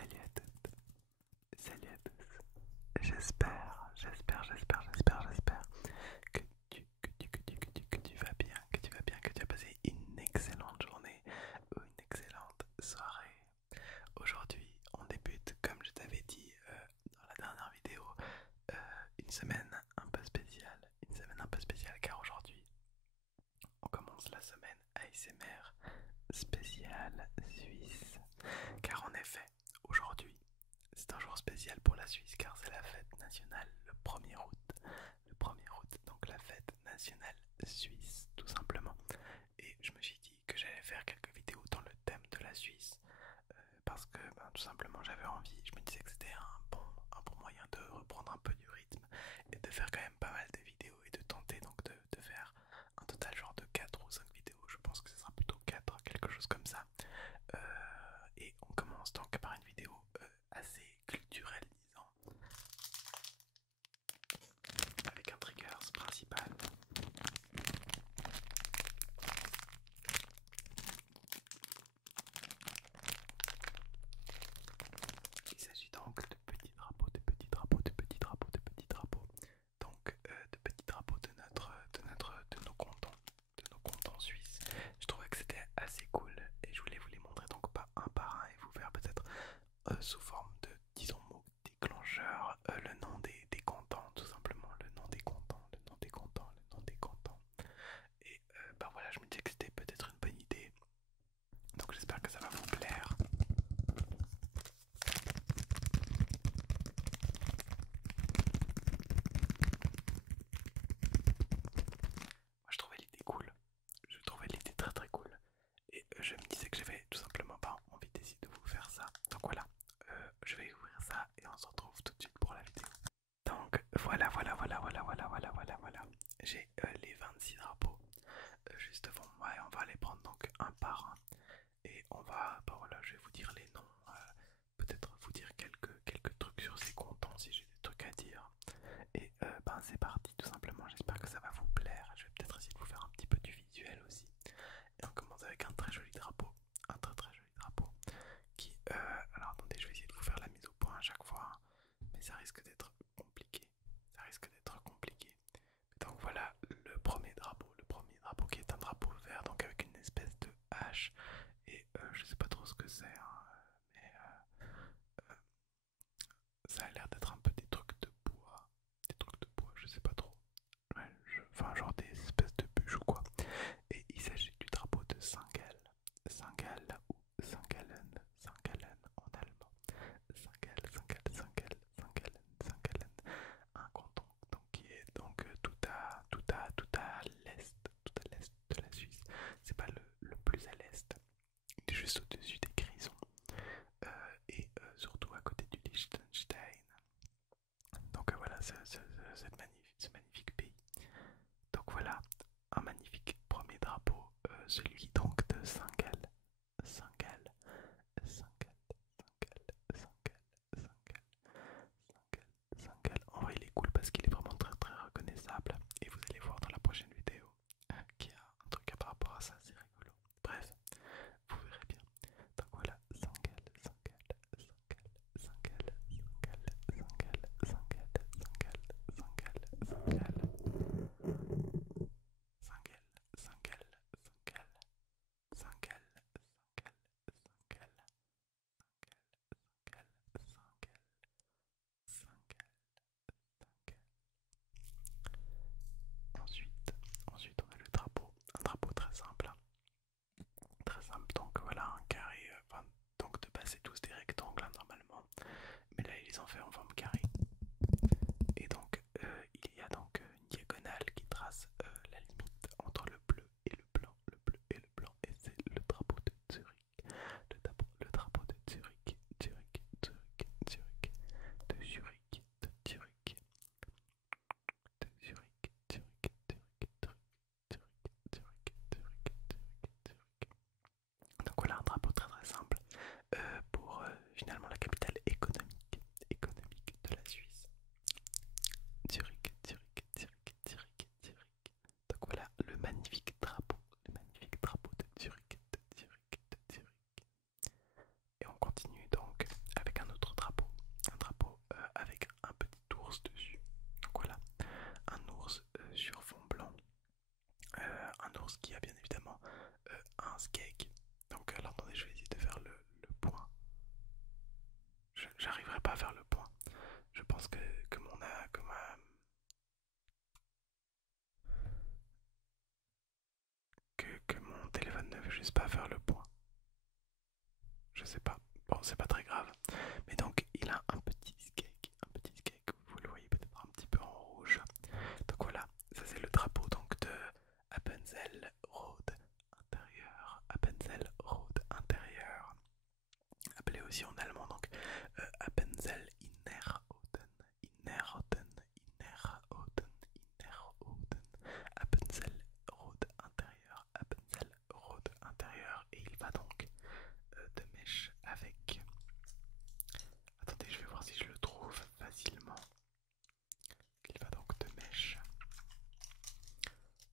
Salut à toutes, salut à tous. J'espère que tu vas bien, que tu as passé une excellente journée ou une excellente soirée. Aujourd'hui, on débute, comme je t'avais dit dans la dernière vidéo, une semaine un peu spéciale. Une semaine un peu spéciale car aujourd'hui, on commence la semaine ASMR spéciale Suisse. Car en effet, aujourd'hui, c'est un jour spécial pour la Suisse car c'est la fête nationale le 1er août. Le 1er août, donc la fête nationale suisse, tout simplement. Et je me suis dit que j'allais faire quelques vidéos dans le thème de la Suisse parce que tout simplement j'avais envie, je me disais que c'était un bon moyen de reprendre un peu du rythme et de faire quand même pas mal de vidéos et de tenter donc de faire un total genre de 4 ou 5 vidéos. Je pense que ce sera plutôt 4, quelque chose comme ça. Et on commence donc par une vidéo assez culturelle, disons, avec un triggers principal. Il s'agit donc de petits drapeaux, de petits drapeaux, de petits drapeaux, de petits drapeaux. Donc de petits drapeaux de nos cantons, suisses. Je trouvais que c'était assez cool et je voulais vous les montrer donc pas un par un et vous faire peut-être sous forme de, disons, mots déclencheurs, le nom des cantons, tout simplement, le nom des cantons, le nom des cantons, le nom des cantons. Et voilà, je me disais que c'était peut-être une bonne idée. Donc j'espère que ça va vous plaire. Moi je trouvais l'idée cool. Je trouvais l'idée très très cool. Et je me disais que j'avais tout simplement pas envie d'essayer de vous faire ça. Donc voilà, je vais ouvrir ça et on se retrouve tout de suite pour la vidéo. Donc voilà. J'ai les 26 drapeaux juste devant moi et on va les prendre donc un par un. Et on va, voilà, je vais vous dire les noms, peut-être vous dire quelques trucs sur ces cantons si j'ai des trucs à dire. Et c'est parti tout simplement, j'espère que ça va vous plaire. Je vais peut-être essayer de vous faire un petit peu du visuel aussi. Et on commence avec un très joli drapeau, un très très joli drapeau qui, alors attendez, je vais essayer de vous faire la mise au point à chaque fois, hein, mais ça risque d'être compliqué, ça risque d'être compliqué. Donc voilà le premier drapeau qui est un drapeau vert, donc avec une espèce de hache, et je sais pas trop ce que c'est, hein, mais ça a l'air d'être un peu des trucs de bois, je sais pas trop. Ouais, enfin genre des espèces de bûches ou quoi. Et il s'agit du drapeau de Saint-Gall. Saint-Gall ou Saint-Gallen, Saint-Gallen en allemand. Saint-Gallen. Un canton donc, qui est donc tout à l'est, de la Suisse. C'est pas le plus à l'est. Il est juste au-dessus des Grisons. Et surtout à côté du Liechtenstein. Donc voilà, ce magnifique pays. Donc voilà, un magnifique premier drapeau, celui donc de Saint-Gall. Saint-Gall, Saint-Gall, Saint-Gall, Saint-Gall. En vrai, il est cool parce qu'il est vraiment très très reconnaissable. Et vous allez voir dans la prochaine vidéo qu'il y a un truc par rapport à ça, c'est rigolo. Bref, vous verrez bien. Donc sais pas. Bon, c'est pas très grave. Mais donc, il a un petit skeg. Un petit skeg, vous le voyez peut-être un petit peu en rouge. Donc voilà, ça c'est le drapeau donc de Appenzell Rhodes intérieur. Appenzell Rhodes intérieur. Appelé aussi en allemand donc Appenzell Innerrhoden. Innerrhoden. Innerrhoden. Innerrhoden. Appenzell Rhodes intérieur. Appenzell Rhodes intérieur. Et il va donc de mèche avec. Attendez, je vais voir si je le trouve facilement. Il va donc de mèche.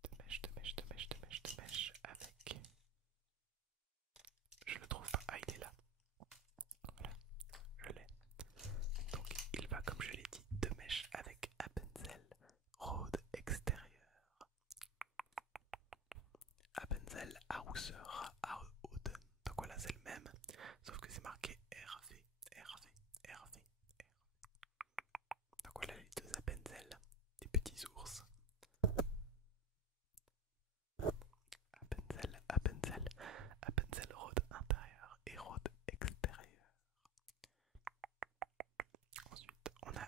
De mèche, de mèche, de mèche, de mèche, de mèche avec. Je le trouve pas. Ah, il est là. Voilà, je l'ai. Donc il va, comme je l'ai dit, de mèche avec Appenzell Rhodes extérieur. Appenzell Hausser Hauden. Donc voilà, c'est le même, sauf que c'est marqué RV, RV, RV, RV. Donc voilà les deux Appenzell, des petits ours. Appenzell, Appenzell, Appenzell Rhodes intérieur et Rhodes extérieur. Ensuite, on a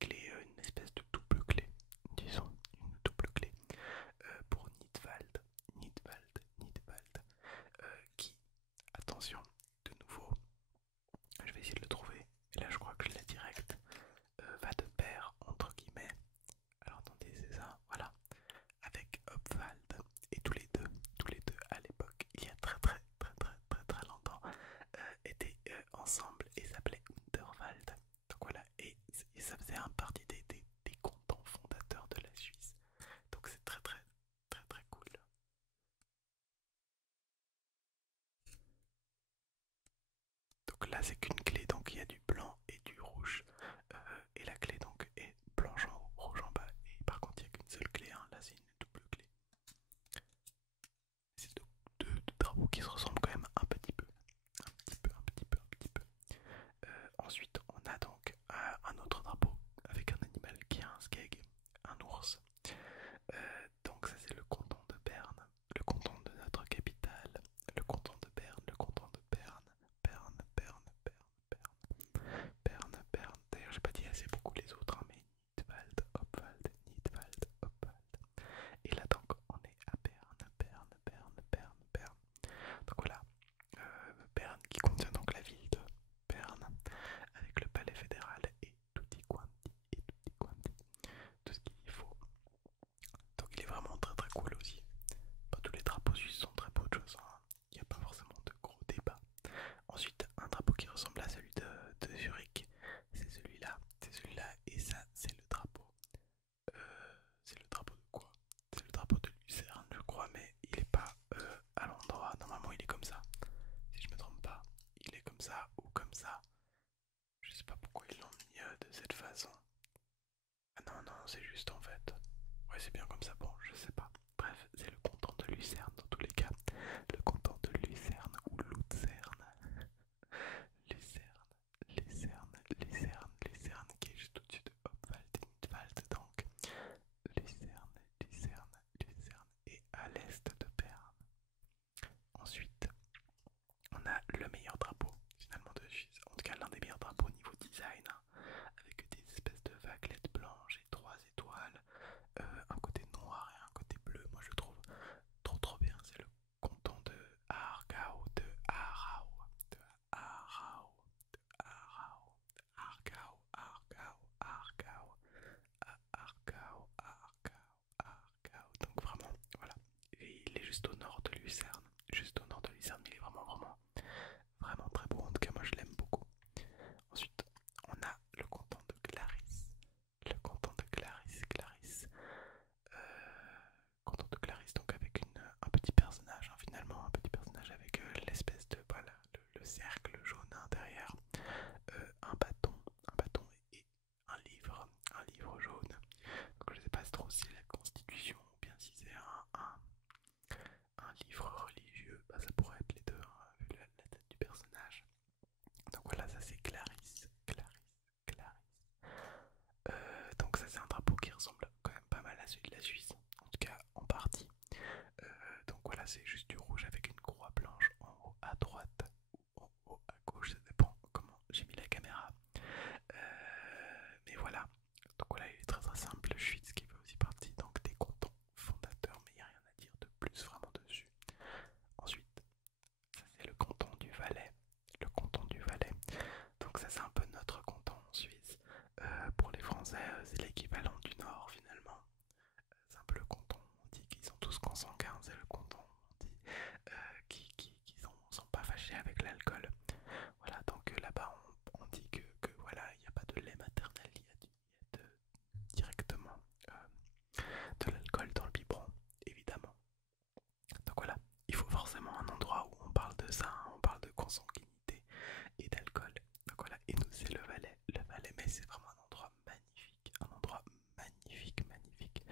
une espèce de double clé, disons, une double clé pour Nidwald, qui, attention, de nouveau, je vais essayer de le trouver, et là je crois que je l'ai direct, va de pair, entre guillemets, alors attendez, c'est ça, voilà, avec Hopwald, et tous les deux à l'époque, il y a très longtemps, étaient ensemble et s'appelaient Unterwald. Donc voilà, et ça faisait un partie des cantons fondateurs de la Suisse. Donc c'est très cool. Donc là c'est qu'une clé, donc il y a du blanc et du rouge. Et la clé donc est blanche en haut, rouge en bas. Et par contre il n'y a qu'une seule clé, hein. Là c'est une double clé. C'est deux drapeaux qui se ressemblent quand même un petit peu. Un petit peu. Ensuite, on a donc un autre drapeau avec un animal qui est un skeg, un ours. Donc ça c'est le canton de Berne, le canton de notre capitale, le canton de Berne, le canton de Berne, Berne, Berne, Berne, Berne, Berne. D'ailleurs j'ai pas dit assez beaucoup les autres, hein, mais Nidwald, Hopwald, Nidwald, Hopwald. Et là donc on est à Berne, Berne, Berne, Berne, Berne. Donc voilà, Berne qui contient donc la ville de Berne avec le palais fédéral et tutti quanti, tout ce qu'il faut. Donc il est vraiment très cool aussi. Pas tous les drapeaux suisses sont très beaux de choses, hein. Il n'y a pas forcément de gros débats. Ensuite, un drapeau qui ressemble à celui de Zurich, c'est celui-là, et ça c'est le drapeau. C'est le drapeau de quoi? C'est le drapeau de Lucerne, je crois, mais il est pas à l'endroit. Normalement, il est comme ça. Si je me trompe pas, il est comme ça ou comme ça. Je sais pas pourquoi ils l'ont mis de cette façon. Ah non, c'est juste en fait. Ouais, c'est bien comme ça, bon, je sais pas. Bref, c'est le canton de Lucerne dans tous les cas. Le canton de Lucerne ou Luzerne. Lucerne qui est juste au-dessus de Hopwald et Nidwald, donc. Lucerne et à l'est de Berne. Ensuite, on a le meilleur drapeau finalement de Suisse, en tout cas l'un des meilleurs drapeaux au niveau design, hein, avec des espèces de vaguelettes blanches et 3 étoiles, un côté noir tous consanguins, c'est le canton on dit, qui sont pas fâchés avec l'alcool. Voilà, donc là-bas on dit que voilà, il n'y a pas de lait maternel, il y a directement de l'alcool dans le biberon, évidemment. Donc voilà, il faut forcément un endroit où on parle de ça, hein, on parle de consanguinité et d'alcool. Donc voilà, et nous c'est le Valais. Le Valais, mais c'est vraiment un endroit magnifique, magnifique,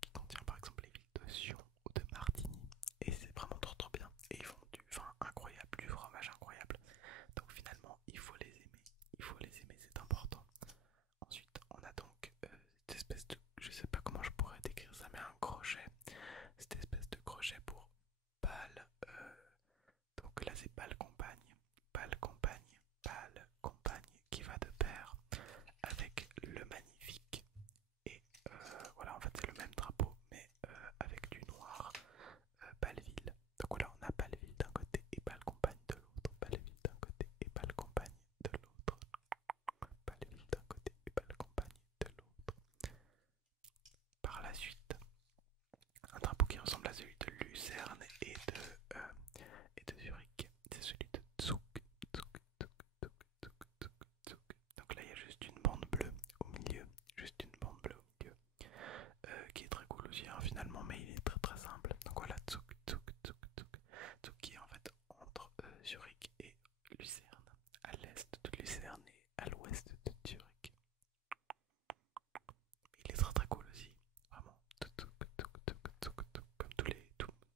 qui contient par exemple les villes de Sion ou de Martigny. Et c'est vraiment trop trop bien. Et ils font du vin incroyable, du fromage incroyable. Donc finalement, il faut les aimer. Il faut les aimer, c'est important. Ensuite, on a donc cette espèce de, je sais pas comment je pourrais décrire ça, mais un crochet. Cette espèce de crochet pour pâle. Donc là, c'est pâle compagne, pâle compagne, pâle compagne qui va de pair avec le magnifique. Et voilà, en fait, c'est le même drapeau, mais avec du noir. Palville. Donc là, on a Palville d'un côté et pâle compagne de l'autre. Palville d'un côté et pâle compagne de l'autre. Palville d'un côté et pâle compagne de l'autre. Par la suite, un drapeau qui ressemble à celui de Lucerne et de Zurich, c'est celui de Zug. Zug, Zug, Zug, Zug, Zug, Zug. Donc là, il y a juste une bande bleue au milieu, juste une bande bleue au milieu, qui est très cool aussi hein, finalement, mais il est très très simple. Donc voilà, Zug, Zug, Zug, Zug, Zug qui est en fait entre Zurich et Lucerne, à l'est de Lucerne et à l'ouest de Zurich. Il est très très cool aussi, vraiment. Comme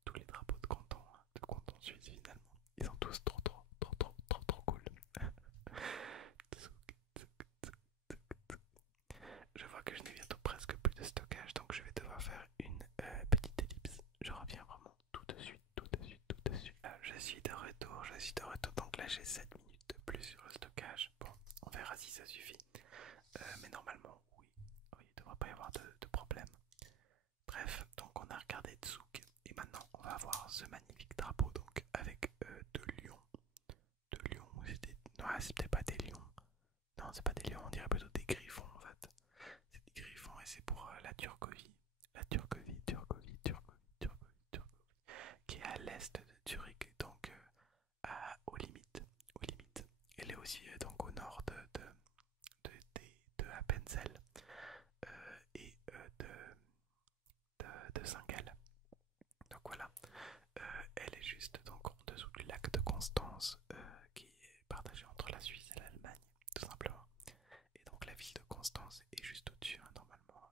tous les drapeaux de canton suisse finalement. Ils sont tous trop cool. Je vois que je n'ai bientôt presque plus de stockage, donc je vais devoir faire une petite ellipse. Je reviens vraiment tout de suite, tout de suite, tout de suite. Je suis de retour, donc là j'ai 7 minutes de plus sur le stockage. Bon, on verra si ça suffit. Mais normalement, oui, il ne devrait pas y avoir de problème. Bref, donc on a regardé Tsouk et maintenant on va voir ce magnifique drapeau donc avec deux lions. Deux lions, non, c'est peut-être pas des lions. Non, c'est pas des lions, on dirait plutôt des griffons en fait. C'est des griffons et c'est pour la Turcovie. La Turcovie, Turcovie, Turcovie, Turcovie, Turcovie, qui est à l'est de Zurich, donc aux limites, aux limites. Elle est aussi donc au nord de Appenzell et de Saint-Gall. Donc voilà, elle est juste donc en dessous du lac de Constance qui est partagé entre la Suisse et l'Allemagne, tout simplement. Et donc la ville de Constance est juste au-dessus hein, normalement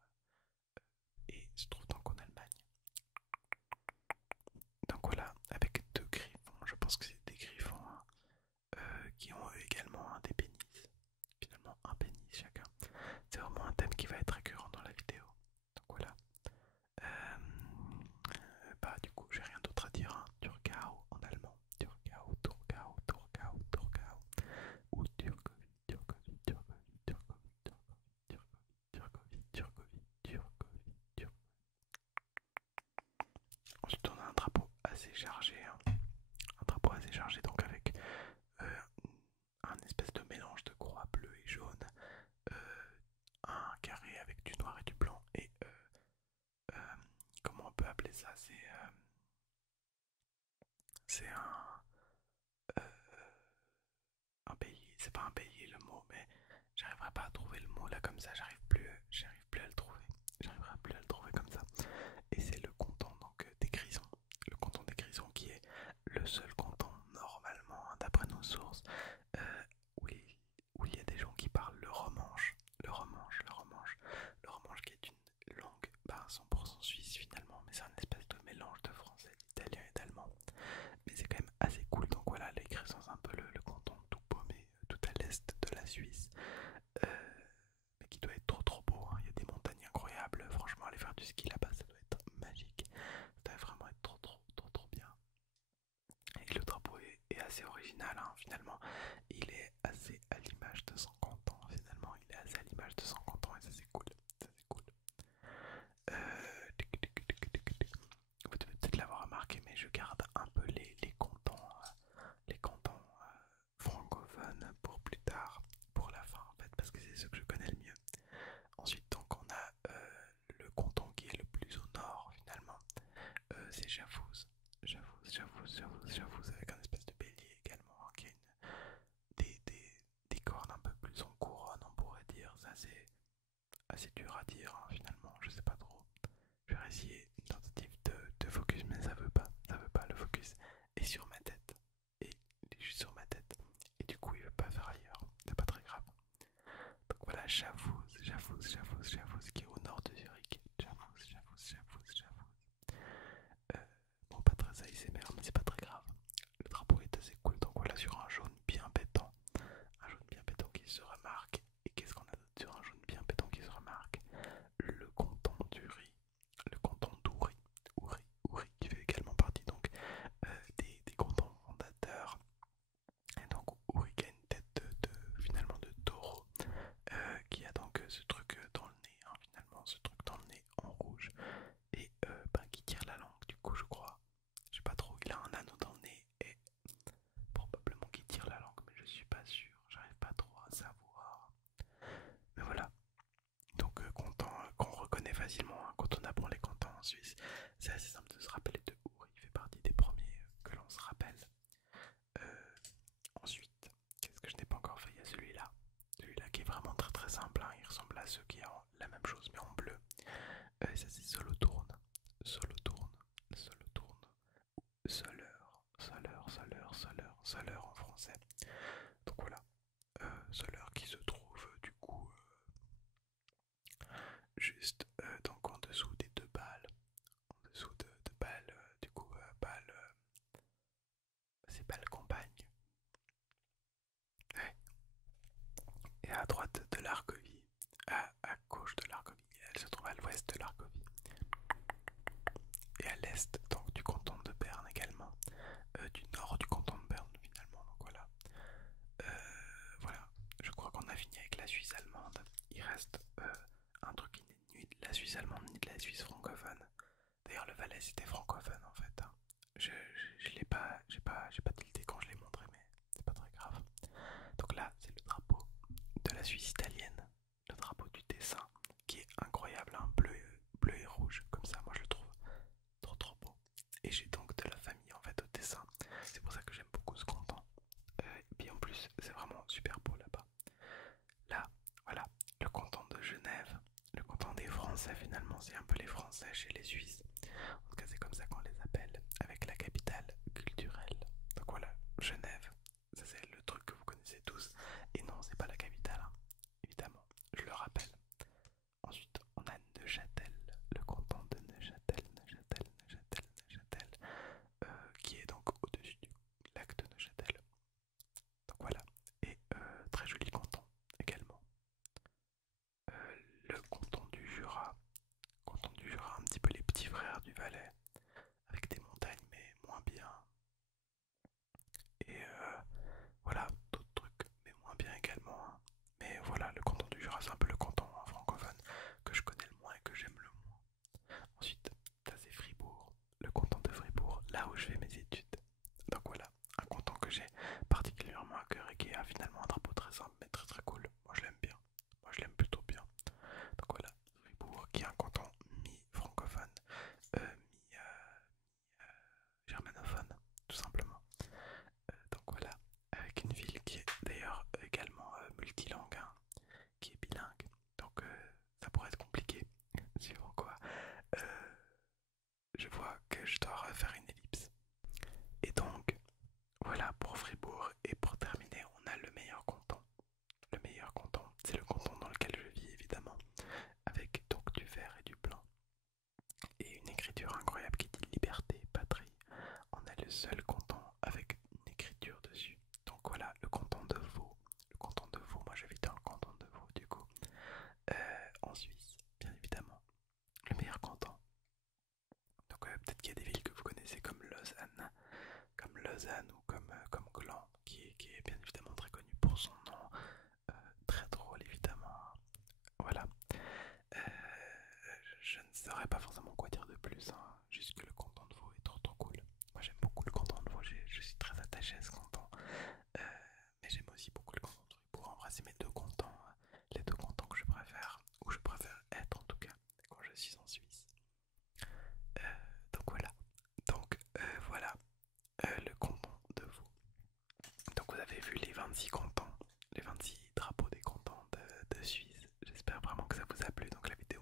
et se trouve donc en Allemagne. Donc voilà, avec deux griffons, je pense que c'est des griffons hein, qui ont eux également des pénis. Finalement un pénis chacun. C'est vraiment un thème qui va être récurrent dans la vidéo. Donc voilà. Bah du coup j'ai rien d'autre à dire, hein. Thurgau en allemand, Thurgau, Thurgau, Thurgau, Thurgau, ou Turgovie, Turgovie, Turgovie, Turgovie, Turgovie, Turgovie, Turgovie, Turgovie, Turgovie. Ensuite on a un drapeau assez chargé, hein. Un drapeau assez chargé donc avec un espèce de mélange de croix bleue et jaune, un carré avec du noir et du blanc et comment on peut appeler ça, c'est un pays, c'est pas un pays le mot, mais j'arriverai pas à trouver le mot là comme ça, j'arrive plus à le trouver, j'arriverai plus à le trouver comme ça. Et c'est le canton donc des Grisons, le canton des Grisons qui est le seul canton normalement, hein, d'après nos sources, où il y a des gens qui parlent le romanche, le romanche, le romanche, le romanche qui est une langue 100% suisse finalement, mais c'est un espèce de mélange de français, d'italien et d'allemand. Mais c'est quand même assez cool. Donc voilà, les Grisons, c'est un peu le canton tout paumé, tout à l'est de la Suisse, mais qui doit être trop beau, hein. Il y a des montagnes incroyables. Franchement, aller faire du ski là-bas, ça doit être magique. Ça doit vraiment être trop bien. Et le drapeau est assez original, hein, finalement. Il est assez à l'image de son canton, finalement. Il est assez à l'image de son canton et ça c'est cool. Ça c'est cool. Vous devez peut-être l'avoir remarqué, mais je garde un peu les cantons francophones pour plus tard, pour la fin en fait, parce que c'est ceux que je connais le mieux. Ensuite, donc, on a le canton qui est le plus au nord finalement, à dire hein, finalement, je sais pas trop. Je vais essayer une tentative de focus, mais ça veut pas, le focus est sur ma tête. Et il est juste sur ma tête. Et du coup il veut pas faire ailleurs, c'est pas très grave. Donc voilà, Schaffhouse qui est au nord de Zurich. Schaffhouse. Bon, pas très ASMR, mais c'est pas très grave. Le drapeau est assez cool, donc voilà, sur un jaune bien pétant. Un jaune bien pétant qui se remarque. Et qu'est-ce qu'on a d'autre sur un jaune bien pétant qui se remarque? Le canton du riz, le canton d'Uri, Uri, qui fait également partie donc des cantons fondateurs. Et donc Uri qui a une tête finalement de taureau, qui a donc ce truc dans le nez, hein, finalement, ce truc dans le nez en rouge, et ben, qui tire la langue du coup je crois. Je sais pas trop, il a un anneau dans le nez et probablement qu'il tire la langue, mais je suis pas sûr, j'arrive pas trop à savoir. Mais voilà, donc content qu'on reconnaît facilement hein, quand on apprend les cantons en Suisse. C'est assez simple de se rappeler de où il fait partie des premiers que l'on se rappelle. Ensuite, qu'est-ce que je n'ai pas encore fait? Il y a celui-là. Celui-là qui est vraiment très très simple, hein. Il ressemble à ceux qui ont la même chose mais en bleu. Ça c'est solo tourne, solo tourne, solo tourne, soleur en français. Donc voilà, soleur qui se trouve du coup juste donc en dessous des deux balles, en dessous de balles, du coup balles, c'est balles campagne. Ouais. Et à droite de l'Argovie, à gauche de l'Argovie, elle se trouve à l'ouest de l'Argovie. Et à l'est donc du canton de Berne également, du nord du canton de Berne finalement, donc voilà. Voilà, je crois qu'on a fini avec la Suisse allemande. Il reste un truc qui n'est ni de la Suisse allemande ni de la Suisse francophone. D'ailleurs le Valais c'était francophone en fait, hein. Je l'ai pas, j'ai pas tilté quand je l'ai montré, mais c'est pas très grave. Donc là c'est le drapeau de la Suisse italienne, le drapeau du Tessin, qui est incroyable, hein, bleu et rouge, comme ça moi je le trouve trop beau. Et j'ai donc de la famille en fait au Tessin, c'est pour ça que j'aime beaucoup ce canton. Et puis en plus c'est vraiment super beau là-bas. Là, voilà, le canton de Genève, le canton des Français finalement, c'est un peu les Français chez les Suisses. En tout cas c'est comme ça qu'on les appelle, avec la capitale culturelle. Donc voilà, Genève, ça c'est le truc que vous connaissez tous. Et non, c'est pas la capitale, hein, évidemment, je le rappelle. Ensuite, on a Neuchâtel, le canton de Neuchâtel, qui est donc au-dessus du lac de Neuchâtel. Donc voilà, et très joli canton également. Le canton du Jura, un petit peu les petits frères du Valais, avec des montagnes mais moins bien. Et voilà, d'autres trucs, mais moins bien également, hein. Mais voilà, le canton du Jura, c'est un peu le canton hein, francophone que je connais le moins et que j'aime le moins. Ensuite, ça c'est Fribourg, le canton de Fribourg, là où je fais mes études. Donc voilà, un canton que j'ai particulièrement à cœur et qui a finalement un drapeau très simple mais très très cool. Moi je l'aime bien, moi je l'aime plutôt bien. Donc voilà, Fribourg qui est un canton mi-francophone, mi-germanophone, tout simplement. Donc voilà, avec une ville qui est d'ailleurs également multilingue, hein, qui est bilingue. Donc ça pourrait être compliqué, suivant quoi. Je vois que je dois refaire une ellipse. Et donc, voilà pour Fribourg. Et pour terminer, on a le meilleur canton. Le meilleur canton, c'est le canton dans lequel je vis évidemment, avec donc du vert et du blanc. Et une écriture incroyable qui dit liberté, patrie. On a le seul canton avec une écriture dessus. Donc voilà, le canton de Vaud. Le canton de Vaud, moi j'habite dans le canton de Vaud du coup. En Suisse, bien évidemment. Le meilleur canton. Donc peut-être qu'il y a des villes que vous connaissez comme Lausanne ou comme Gland, qui est bien évidemment très connu pour son nom. Très drôle évidemment. Voilà. Je ne saurais pas forcément quoi dire de plus, hein. Juste que le canton de Vaud est trop cool. Moi j'aime beaucoup le canton de Vaud, je suis très attaché à ce canton. Mais j'aime aussi beaucoup le canton de Fribourg. En vrai c'est mes deux cantons, les deux cantons que je préfère, ou je préfère être en tout cas, quand je suis en Suisse. Donc voilà. Donc voilà le canton de Vaud. Donc vous avez vu les 26 cantons, les 26 drapeaux des cantons de Suisse. J'espère vraiment que ça vous a plu. Donc la vidéo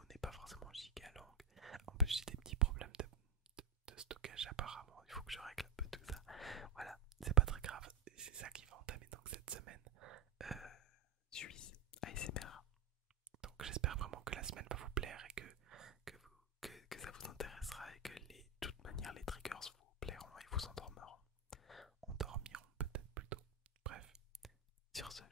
Sur ce,